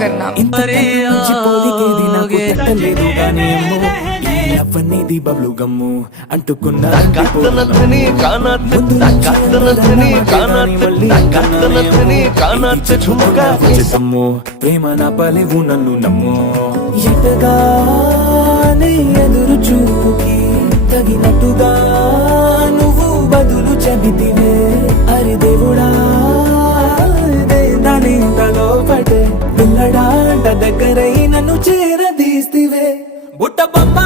करना। అవనేది బబ్లు గమ్ము అంటుకున్న ప్రేమ నా పలేవు నన్ను నమ్ము ఎటగానే ఎదురు చూపుకి తగినట్టుగా నువ్వు బదులు చెబితివే అరి దేవుడా దాని తలో పడే పిల్లడాంట దగ్గరై నన్ను చేరదీస్తివే బుట్ట బొమ్మ